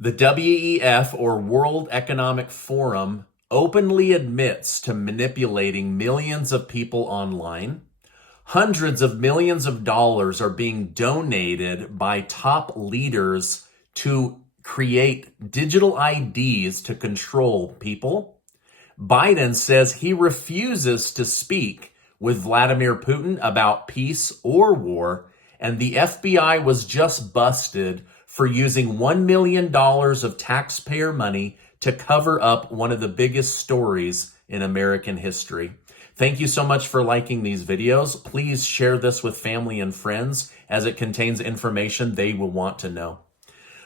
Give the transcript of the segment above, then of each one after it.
The WEF, or World Economic Forum, openly admits to manipulating millions of people online. Hundreds of millions of dollars are being donated by top leaders to create digital IDs to control people. Biden says he refuses to speak with Vladimir Putin about peace or war, and the FBI was just busted for using $1 million of taxpayer money to cover up one of the biggest stories in American history. Thank you so much for liking these videos. Please share this with family and friends as it contains information they will want to know.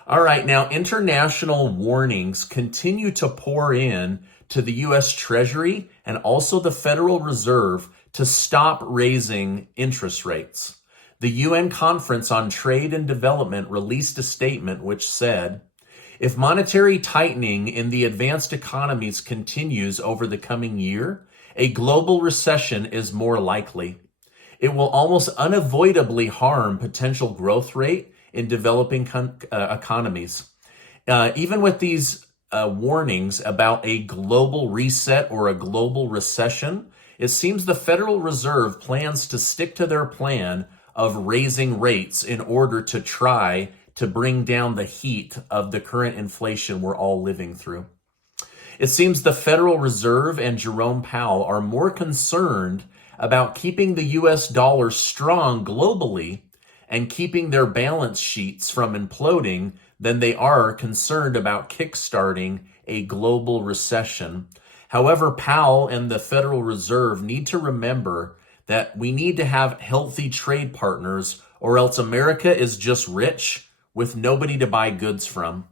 All right, now international warnings continue to pour in to the U.S. Treasury and also the Federal Reserve to stop raising interest rates. The UN Conference on Trade and Development released a statement which said, if monetary tightening in the advanced economies continues over the coming year, a global recession is more likely. It will almost unavoidably harm potential growth rate in developing economies. Even with these warnings about a global reset or a global recession, it seems the Federal Reserve plans to stick to their plan of raising rates in order to try to bring down the heat of the current inflation we're all living through. It seems the Federal Reserve and Jerome Powell are more concerned about keeping the US dollar strong globally and keeping their balance sheets from imploding than they are concerned about kickstarting a global recession. However, Powell and the Federal Reserve need to remember that we need to have healthy trade partners, or else America is just rich with nobody to buy goods from.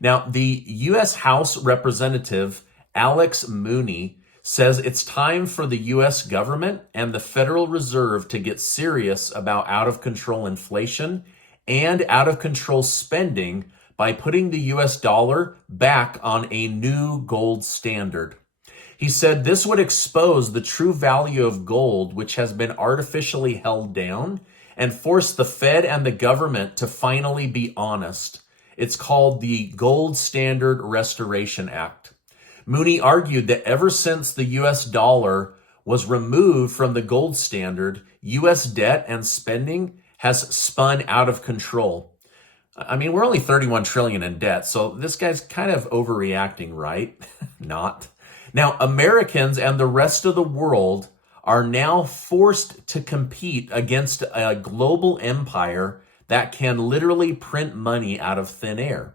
Now, the U.S. House Representative Alex Mooney says it's time for the U.S. government and the Federal Reserve to get serious about out-of-control inflation and out-of-control spending by putting the U.S. dollar back on a new gold standard. He said this would expose the true value of gold, which has been artificially held down, and force the Fed and the government to finally be honest. It's called the Gold Standard Restoration Act. Mooney argued that ever since the U.S. dollar was removed from the gold standard, U.S. debt and spending has spun out of control. I mean, we're only $31 trillion in debt, so this guy's kind of overreacting, right? Not. Now, Americans and the rest of the world are now forced to compete against a global empire that can literally print money out of thin air.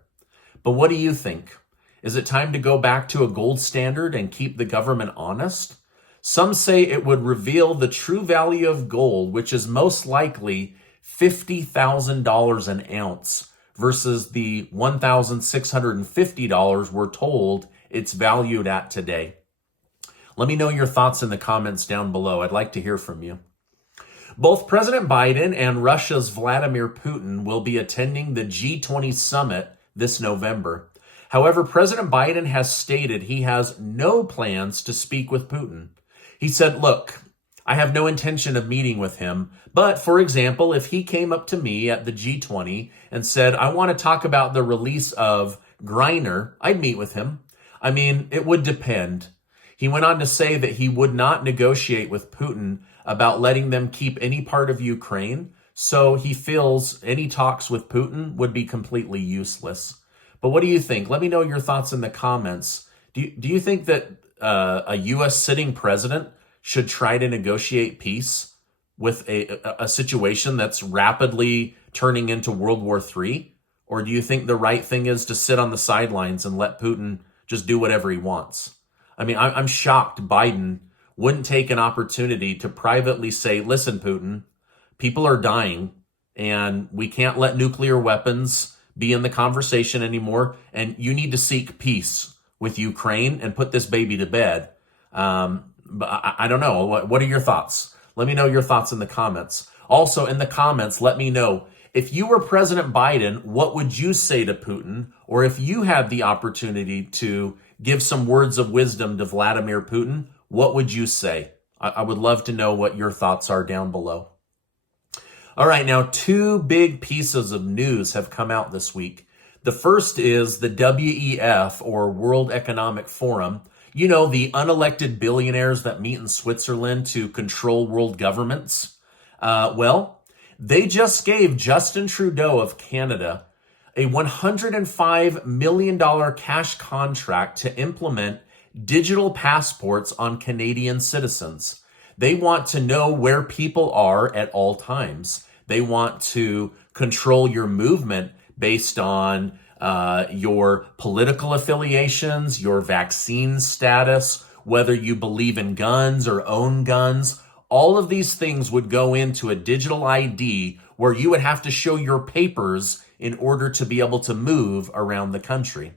But what do you think? Is it time to go back to a gold standard and keep the government honest? Some say it would reveal the true value of gold, which is most likely $50,000 an ounce versus the $1,650 we're told it's valued at today. Let me know your thoughts in the comments down below. I'd like to hear from you. Both President Biden and Russia's Vladimir Putin will be attending the G20 summit this November. However, President Biden has stated he has no plans to speak with Putin. He said, look, I have no intention of meeting with him, but for example, if he came up to me at the G20 and said, I want to talk about the release of Griner, I'd meet with him. I mean, it would depend. He went on to say that he would not negotiate with Putin about letting them keep any part of Ukraine, so he feels any talks with Putin would be completely useless. But what do you think? Let me know your thoughts in the comments. Do you think that a U.S. sitting president should try to negotiate peace with a situation that's rapidly turning into World War III? Or do you think the right thing is to sit on the sidelines and let Putin just do whatever he wants? I mean, I'm shocked Biden wouldn't take an opportunity to privately say, listen, Putin, people are dying and we can't let nuclear weapons be in the conversation anymore. And you need to seek peace with Ukraine and put this baby to bed. But I don't know. What are your thoughts? Let me know your thoughts in the comments. Also in the comments, let me know, if you were President Biden, what would you say to Putin? Or if you had the opportunity to give some words of wisdom to Vladimir Putin, what would you say? I would love to know what your thoughts are down below. All right, now two big pieces of news have come out this week. The first is the WEF, or World Economic Forum. You know, the unelected billionaires that meet in Switzerland to control world governments. Well, they just gave Justin Trudeau of Canada a $105 million cash contract to implement digital passports on Canadian citizens. They want to know where people are at all times. They want to control your movement based on your political affiliations, your vaccine status, whether you believe in guns or own guns. All of these things would go into a digital ID where you would have to show your papers in order to be able to move around the country.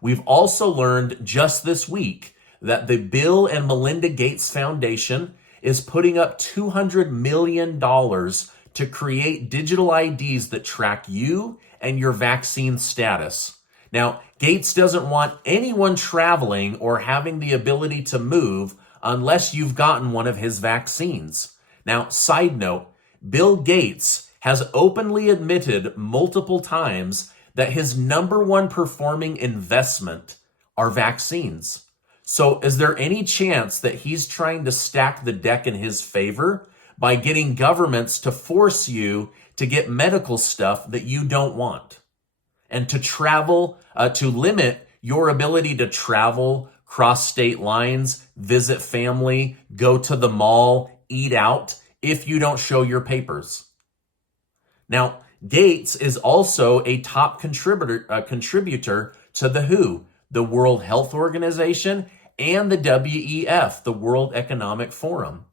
We've also learned just this week that the Bill and Melinda Gates Foundation is putting up $200 million to create digital IDs that track you and your vaccine status. Now, Gates doesn't want anyone traveling or having the ability to move unless you've gotten one of his vaccines. Now, side note, Bill Gates has openly admitted multiple times that his number one performing investment are vaccines. So is there any chance that he's trying to stack the deck in his favor by getting governments to force you to get medical stuff that you don't want, and to travel, to limit your ability to travel, cross state lines, visit family, go to the mall, eat out, if you don't show your papers? Now, Gates is also a top contributor to the WHO, the World Health Organization, and the WEF, the World Economic Forum.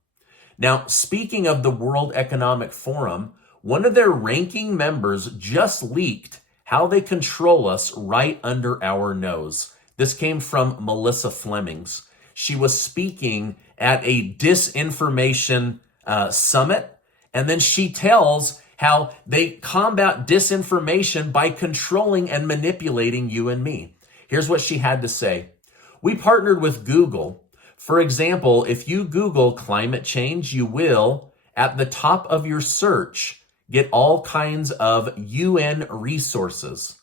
Now, speaking of the World Economic Forum, one of their ranking members just leaked how they control us right under our nose. This came from Melissa Flemings. She was speaking at a disinformation summit, and then she tells how they combat disinformation by controlling and manipulating you and me. Here's what she had to say. We partnered with Google. For example, if you Google climate change, you will, at the top of your search, get all kinds of UN resources.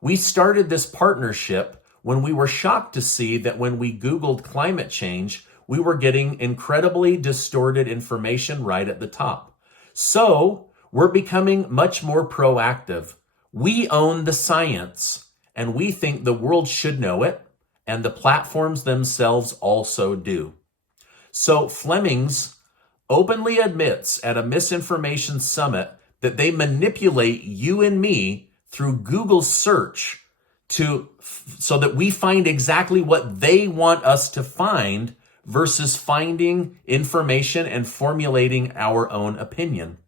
We started this partnership when we were shocked to see that when we Googled climate change, we were getting incredibly distorted information right at the top. So we're becoming much more proactive. We own the science, and we think the world should know it, and the platforms themselves also do. So Flemings openly admits at a misinformation summit that they manipulate you and me through Google search so that we find exactly what they want us to find versus finding information and formulating our own opinion.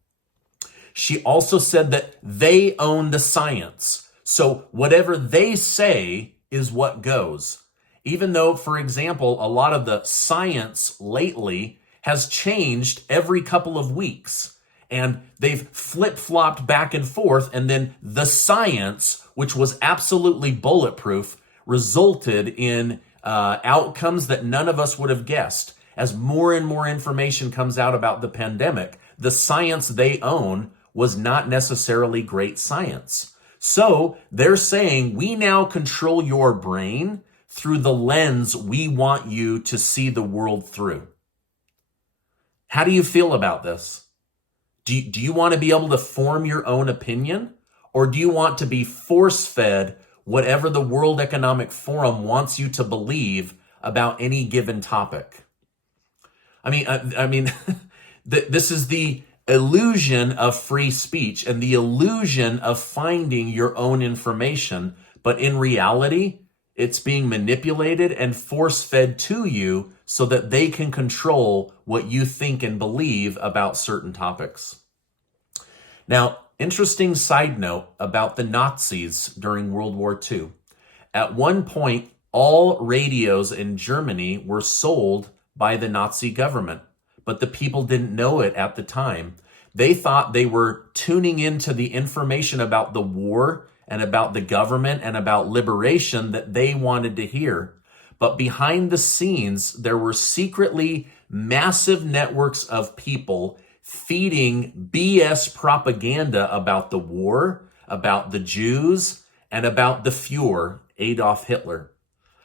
She also said that they own the science. So whatever they say is what goes. Even though, for example, a lot of the science lately has changed every couple of weeks. And they've flip-flopped back and forth, and then the science, which was absolutely bulletproof, resulted in outcomes that none of us would have guessed. As more and more information comes out about the pandemic, the science they own was not necessarily great science. So they're saying, we now control your brain through the lens we want you to see the world through. How do you feel about this? Do you want to be able to form your own opinion? Or do you want to be force-fed whatever the World Economic Forum wants you to believe about any given topic? I mean, this is the illusion of free speech and the illusion of finding your own information. But in reality, it's being manipulated and force-fed to you so that they can control what you think and believe about certain topics. Now, interesting side note about the Nazis during World War II. At one point, all radios in Germany were sold by the Nazi government, but the people didn't know it at the time. They thought they were tuning into the information about the war and about the government and about liberation that they wanted to hear. But behind the scenes, there were secretly massive networks of people feeding BS propaganda about the war, about the Jews, and about the Fuhrer, Adolf Hitler.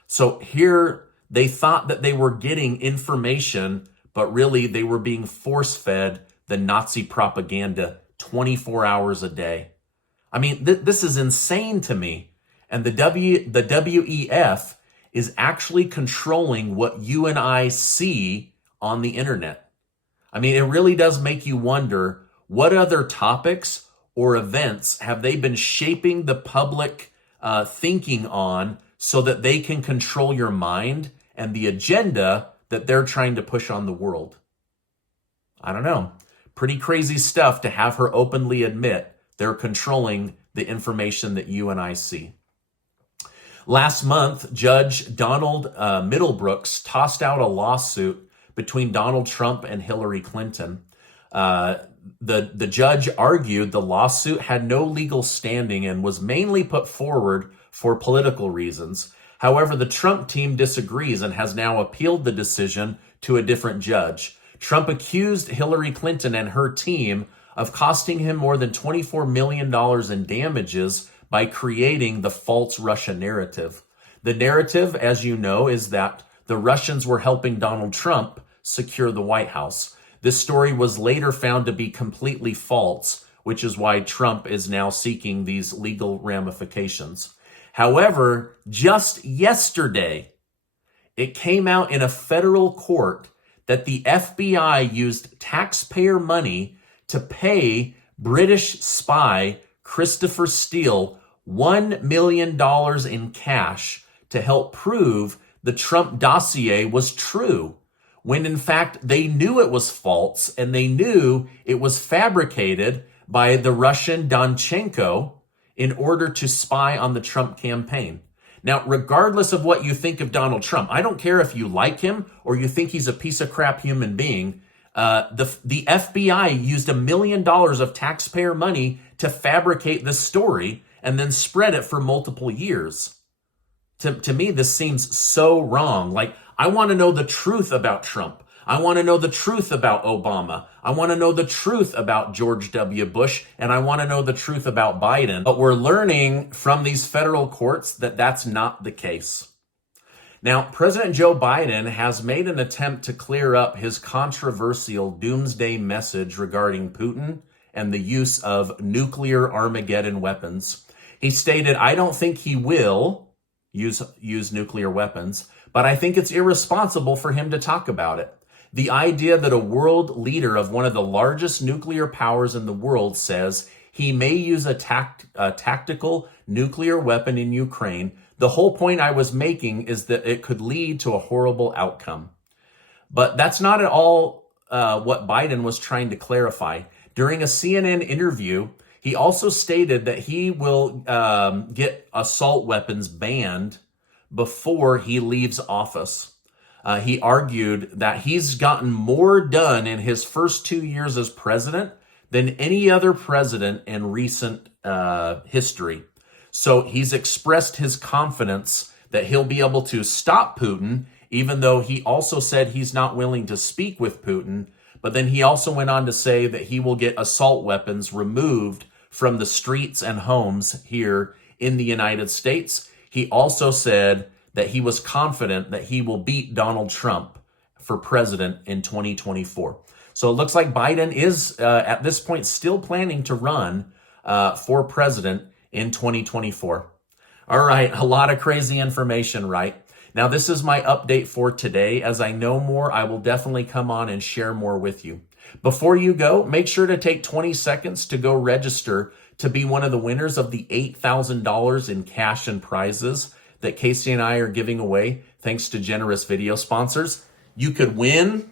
So here they thought that they were getting information, but really they were being force-fed the Nazi propaganda 24 hours a day. I mean, this is insane to me. And the WEF is actually controlling what you and I see on the internet. I mean, it really does make you wonder, what other topics or events have they been shaping the public thinking on so that they can control your mind and the agenda that they're trying to push on the world? I don't know. Pretty crazy stuff to have her openly admit they're controlling the information that you and I see. Last month, Judge Donald Middlebrooks tossed out a lawsuit between Donald Trump and Hillary Clinton. The judge argued the lawsuit had no legal standing and was mainly put forward for political reasons. However, the Trump team disagrees and has now appealed the decision to a different judge. Trump accused Hillary Clinton and her team of costing him more than $24 million in damages by creating the false Russia narrative. The narrative, as you know, is that the Russians were helping Donald Trump secure the White House. This story was later found to be completely false, which is why Trump is now seeking these legal ramifications. However, just yesterday, it came out in a federal court that the FBI used taxpayer money to pay British spy Christopher Steele $1 million in cash to help prove the Trump dossier was true, when in fact they knew it was false and they knew it was fabricated by the Russian Danchenko in order to spy on the Trump campaign. Now, regardless of what you think of Donald Trump, I don't care if you like him or you think he's a piece of crap human being. The FBI used $1 million of taxpayer money to fabricate this story and then spread it for multiple years. To me, this seems so wrong. Like, I want to know the truth about Trump. I want to know the truth about Obama. I want to know the truth about George W. Bush, and I want to know the truth about Biden. But we're learning from these federal courts that that's not the case. Now, President Joe Biden has made an attempt to clear up his controversial doomsday message regarding Putin and the use of nuclear Armageddon weapons. He stated, "I don't think he will use nuclear weapons, but I think it's irresponsible for him to talk about it. The idea that a world leader of one of the largest nuclear powers in the world says he may use a tactical nuclear weapon in Ukraine, the whole point I was making is that it could lead to a horrible outcome." But that's not at all what Biden was trying to clarify. During a CNN interview, he also stated that he will get assault weapons banned before he leaves office. He argued that he's gotten more done in his first 2 years as president than any other president in recent history. So he's expressed his confidence that he'll be able to stop Putin, even though he also said he's not willing to speak with Putin. But then he also went on to say that he will get assault weapons removed from the streets and homes here in the United States. He also said that he was confident that he will beat Donald Trump for president in 2024. So it looks like Biden is, at this point, still planning to run for president in 2024. All right, a lot of crazy information, right? Now, this is my update for today. As I know more, I will definitely come on and share more with you. Before you go, make sure to take 20 seconds to go register to be one of the winners of the $8,000 in cash and prizes that Casey and I are giving away thanks to generous video sponsors. You could win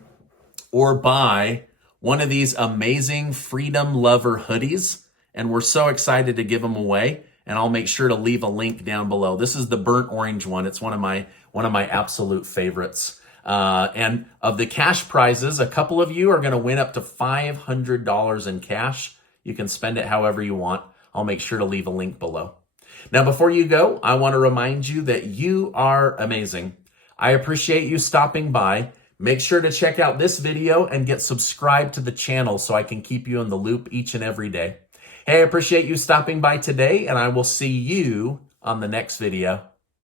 or buy one of these amazing Freedom Lover hoodies, and we're so excited to give them away, and I'll make sure to leave a link down below. This is the burnt orange one. It's one of my absolute favorites. And of the cash prizes, a couple of you are going to win up to $500 in cash. You can spend it however you want. I'll make sure to leave a link below. Now, before you go, I want to remind you that you are amazing. I appreciate you stopping by. Make sure to check out this video and get subscribed to the channel so I can keep you in the loop each and every day. Hey, I appreciate you stopping by today, and I will see you on the next video.